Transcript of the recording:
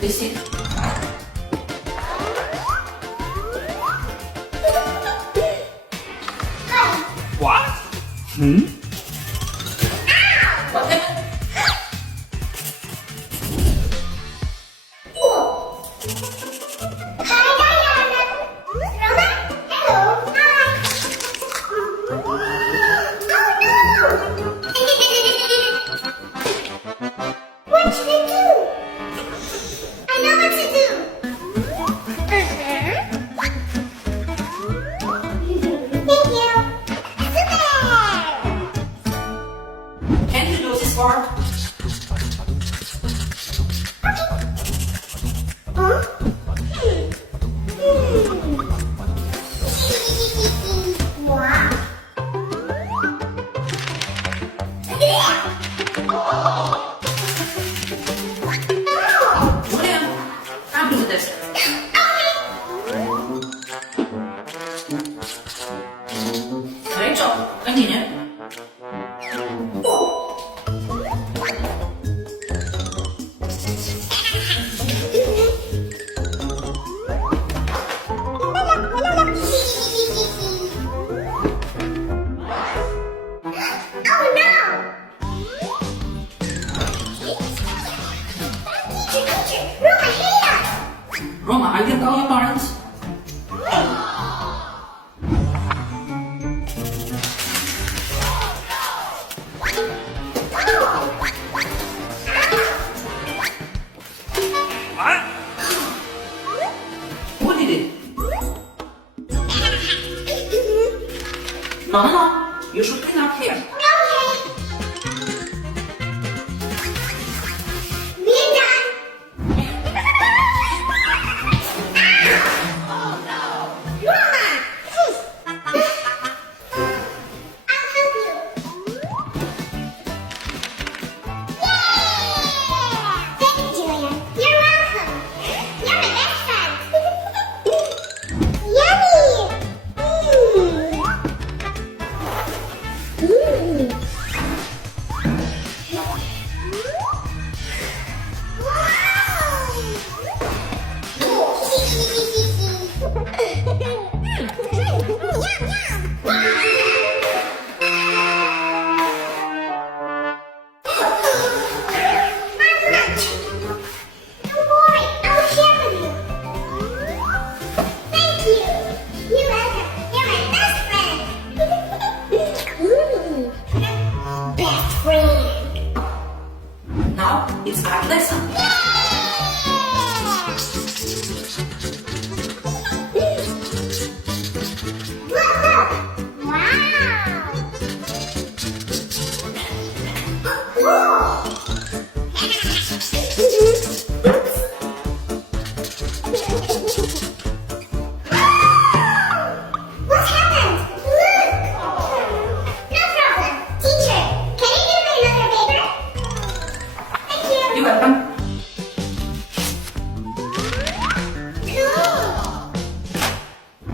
Listen. What? What happened? Hi, Diana. Roma, hello. Hi. Oh no! What should I do? I know what to do. Thank you. Super! Can you do this part? Huh? Wow. William, come do this. Rachel, continue. Oh no! Teacher, Roma here! Roma, I can call your parents. What? Who did it? No, no, no. You should clean up here. Okay. We're done. Oh no! Roma! I'll help you. Yeah! Thank you, Julia. You're welcome. You're my best friend. Yummy! Don't worry, I'll share with you. Thank you. You're welcome. You're my best friend. Best friend. Now it's art lesson. Look, look. Wow.